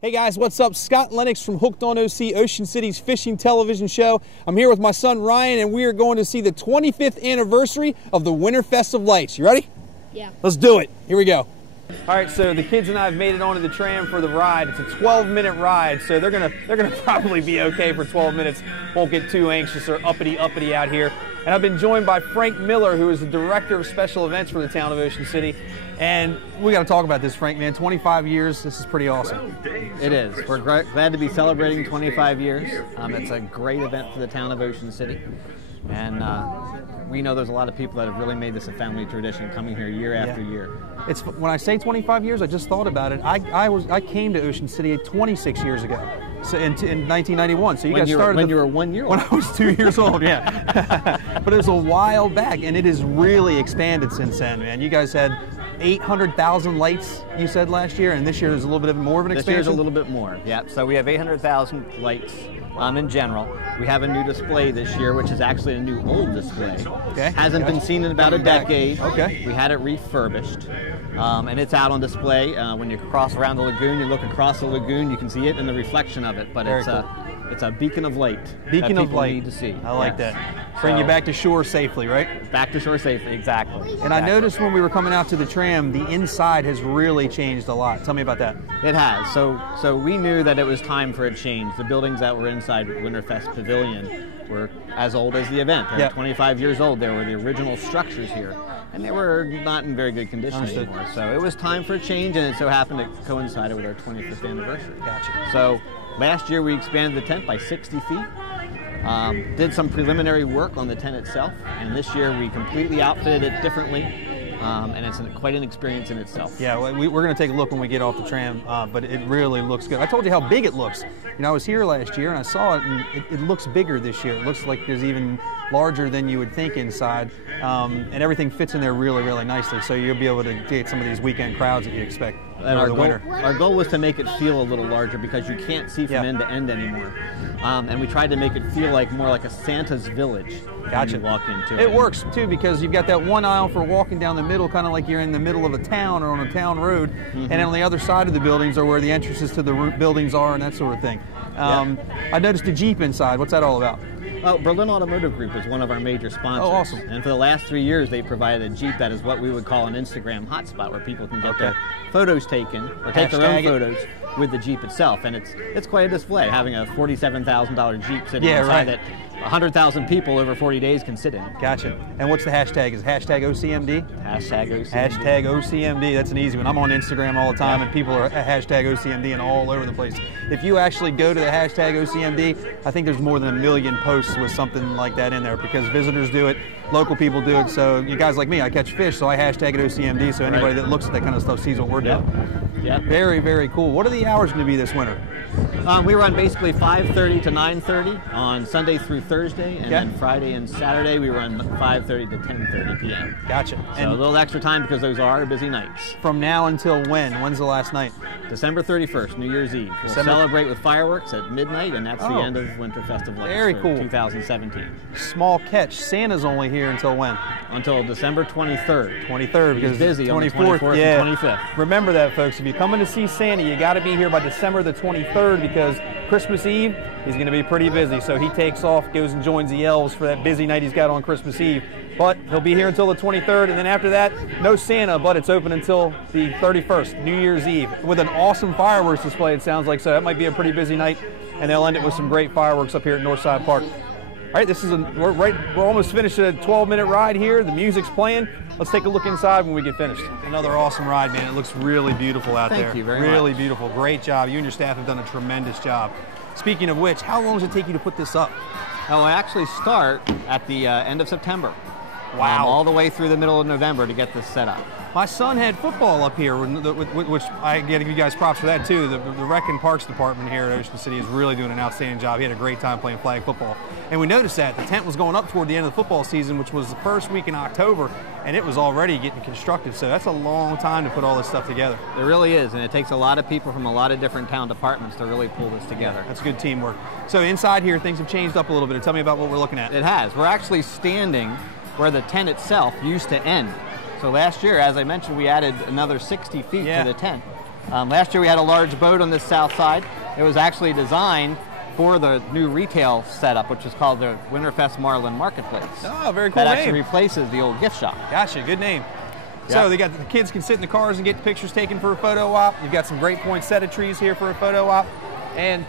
Hey guys, what's up? Scott Lenox from Hooked on OC, Ocean City's fishing television show. I'm here with my son Ryan, and we are going to see the 25th anniversary of the Winterfest of Lights. You ready? Yeah. Let's do it. Here we go. All right, so the kids and I have made it onto the tram for the ride. It's a 12-minute ride, so they're gonna probably be okay for 12 minutes. Won't get too anxious or uppity out here. And I've been joined by Frank Miller, who is the Director of Special Events for the town of Ocean City. And we got to talk about this, Frank, man. 25 years, this is pretty awesome. It is. We're glad to be celebrating 25 years. It's a great event for the town of Ocean City. And we know there's a lot of people that have really made this a family tradition, coming here year after year. It's when I say 25 years, I just thought about it. I came to Ocean City 26 years ago. So in 1991, so you guys started when you were 1 year old. When I was 2 years old, yeah. But it was a while back, and it has really expanded since then, man. You guys had 800,000 lights, you said, last year, and this year there's a little bit more of an expansion? This year's a little bit more, yeah. So we have 800,000 lights in general. We have a new display this year, which is actually a new old display. Okay. Hasn't been seen in about a decade. Okay. We had it refurbished, and it's out on display. When you cross around the lagoon, you look across the lagoon, you can see it in the reflection of it, but it's a beacon of light. Beacon of light. Need to see. I like that. Bring you back to shore safely, right? Back to shore safely, exactly. And I noticed when we were coming out to the tram, the inside has really changed a lot. Tell me about that. It has. So we knew that it was time for a change. The buildings that were inside Winterfest Pavilion were as old as the event. They're 25 years old. They were the original structures here, and they were not in very good condition anymore. So it was time for a change, and it so happened to coincide with our 25th anniversary. Gotcha. So last year we expanded the tent by 60 feet. Did some preliminary work on the tent itself, and this year we completely outfitted it differently, and it's quite an experience in itself. Yeah, we're going to take a look when we get off the tram, but it really looks good. I told you how big it looks. You know, I was here last year and I saw it, and it looks bigger this year. It looks like there's even larger than you would think inside, and everything fits in there really, really nicely, so you'll be able to get some of these weekend crowds that you expect. And our goal was to make it feel a little larger because you can't see from end to end anymore. And we tried to make it feel more like a Santa's village. Gotcha. When you walk into it. It works too, because you've got that one aisle for walking down the middle, kind of like you're in the middle of a town or on a town road. And on the other side of the buildings are where the entrances to the buildings are and that sort of thing. I noticed a Jeep inside. What's that all about? Berlin Automotive Group is one of our major sponsors. Oh, awesome. And for the last 3 years, they provided a Jeep that is what we would call an Instagram hotspot, where people can get their photos taken, or take their own photos with the Jeep itself. And it's quite a display, having a $47,000 Jeep sitting inside that 100,000 people over 40 days can sit in. Gotcha. And what's the hashtag? Is it hashtag OCMD? Hashtag OCMD. Hashtag OCMD. That's an easy one. I'm on Instagram all the time, and people are hashtag OCMD and all over the place. If you actually go to the hashtag OCMD, I think there's more than 1 million posts with something like that in there, because visitors do it, local people do it. So you guys like me, I catch fish, so I hashtag it OCMD, so anybody that looks at that kind of stuff sees what we're doing. Yep. Very, very cool. What are the hours going to be this winter? We run basically 5:30 to 9:30 on Sunday through Thursday, and then Friday and Saturday we run 5:30 to 10:30 p.m. Gotcha. So and a little extra time because those are busy nights. From now until when? When's the last night? December 31st, New Year's Eve. We'll celebrate with fireworks at midnight, and that's the end of Winterfest of Lights. Very for cool. 2017. Small catch. Santa's only here until when? Until December 23rd. 23rd, because he's busy 24th, on the 24th and 25th. Remember that, folks. If you're coming to see Santa, you got to be here by December the 23rd, because Christmas Eve, he's going to be pretty busy. So he takes off, goes and joins the elves for that busy night he's got on Christmas Eve. But he'll be here until the 23rd, and then after that, no Santa, but it's open until the 31st, New Year's Eve, with an awesome fireworks display, it sounds like. So that might be a pretty busy night, and they'll end it with some great fireworks up here at Northside Park. All right, we're almost finished a 12-minute ride here. The music's playing. Let's take a look inside when we get finished. Another awesome ride, man. It looks really beautiful out there. Thank you very much. Really beautiful. Great job. You and your staff have done a tremendous job. Speaking of which, how long does it take you to put this up? Oh, I actually start at the end of September. Wow. All the way through the middle of November to get this set up. My son had football up here, which I give you guys props for that too. The Rec and Parks Department here at Ocean City is really doing an outstanding job. He had a great time playing flag football. And we noticed that the tent was going up toward the end of the football season, which was the first week in October, and it was already getting constructed. So that's a long time to put all this stuff together. It really is, and it takes a lot of people from a lot of different town departments to really pull this together. That's good teamwork. So inside here, things have changed up a little bit. Tell me about what we're looking at. It has. We're actually standing where the tent itself used to end. So last year, as I mentioned, we added another 60 feet to the tent. Last year we had a large boat on the south side. It was actually designed for the new retail setup, which is called the Winterfest Marlin Marketplace. Oh, very cool That name. actually replaces the old gift shop. Gotcha, good name. Yeah. So the kids can sit in the cars and get pictures taken for a photo op. You've got some great poinsettia trees here for a photo op. And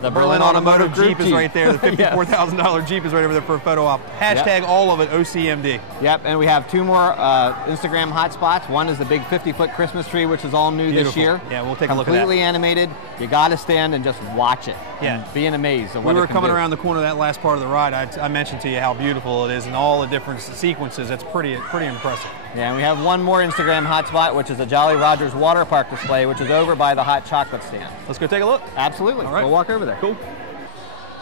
The Berlin Automotive Jeep is right there. The Yes. $54,000 Jeep is right over there for a photo op. Hashtag all of it OCMD. Yep, and we have 2 more Instagram hotspots. One is the big 50-foot Christmas tree, which is all new this Beautiful. year. Yeah, we'll take a look at that. Completely animated. You got to stand and just watch it. Yeah. And being amazed at what We it were can coming do. around the corner of that last part of the ride. I mentioned to you how beautiful it is and all the different sequences. It's pretty impressive. Yeah, and we have one more Instagram hotspot, which is a Jolly Rogers water park display, which is over by the hot chocolate stand. Let's go take a look. Absolutely. All right. We'll walk over there. Cool.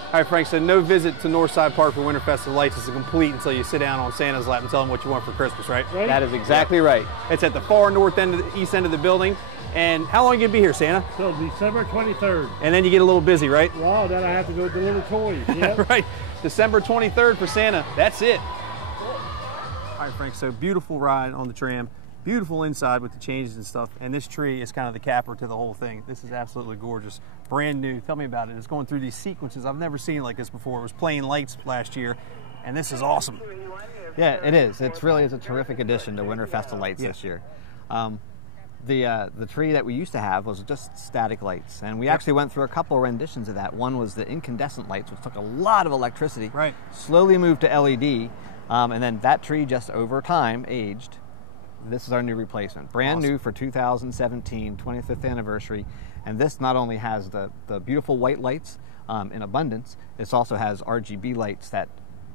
All right, Frank, so no visit to Northside Park for Winterfest of Lights is complete until you sit down on Santa's lap and tell him what you want for Christmas, right? That is exactly right. It's at the far north end, east end of the building. And how long are you going to be here, Santa? So December 23rd. And then you get a little busy, right? Wow, then I have to go deliver toys. Yep. Right. December 23rd for Santa. That's it. All right, Frank, so beautiful ride on the tram. Beautiful inside with the changes and stuff. And this tree is kind of the capper to the whole thing. This is absolutely gorgeous. Brand new. Tell me about it. It's going through these sequences. I've never seen like this before. It was playing lights last year, and this is awesome. Yeah, it is. It's a terrific addition to Winterfest of Lights this year. The tree that we used to have was just static lights, and we actually went through a couple renditions of that. One was the incandescent lights, which took a lot of electricity. Right. Slowly moved to LED, and then that tree just over time aged. This is our new replacement, brand new for 2017, 25th anniversary. And this not only has the beautiful white lights in abundance, this also has RGB lights that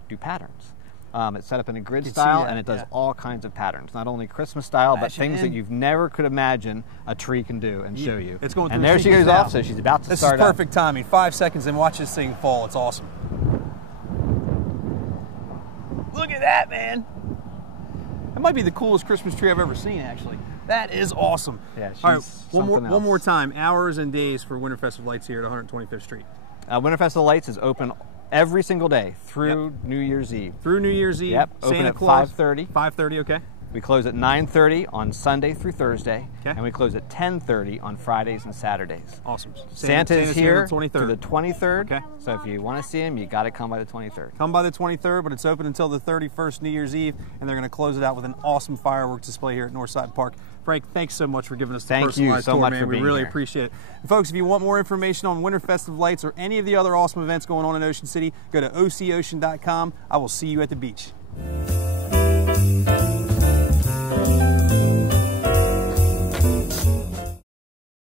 do patterns. It's set up in a grid style, and it does all kinds of patterns. Not only Christmas style, but things that you've never could imagine a tree can do and show you. It's going through and there she goes off, so she's about to start This is perfect timing. 5 seconds and watch this thing fall. It's awesome. Look at that, man. That might be the coolest Christmas tree I've ever seen, actually. That is awesome. Yeah, she's all right, one else. more time. Hours and days for Winterfest of Lights here at 125th Street. Winterfest of Lights is open every single day through New Year's Eve. Through New Year's Eve. Yep, open Santa at Claus. 5:30. 5:30, okay. We close at 9:30 on Sunday through Thursday, Okay. and we close at 10:30 on Fridays and Saturdays. Awesome. Santa's here on the 23rd. to the 23rd, Okay. so if you want to see him, you got to come by the 23rd. Come by the 23rd, but it's open until the 31st, New Year's Eve, and they're going to close it out with an awesome fireworks display here at Northside Park. Frank, thanks so much for giving us the Thank you personalized so tour, much man. for We being really here. appreciate it. And folks, if you want more information on Winterfest of Lights or any of the other awesome events going on in Ocean City, go to ococean.com. I will see you at the beach.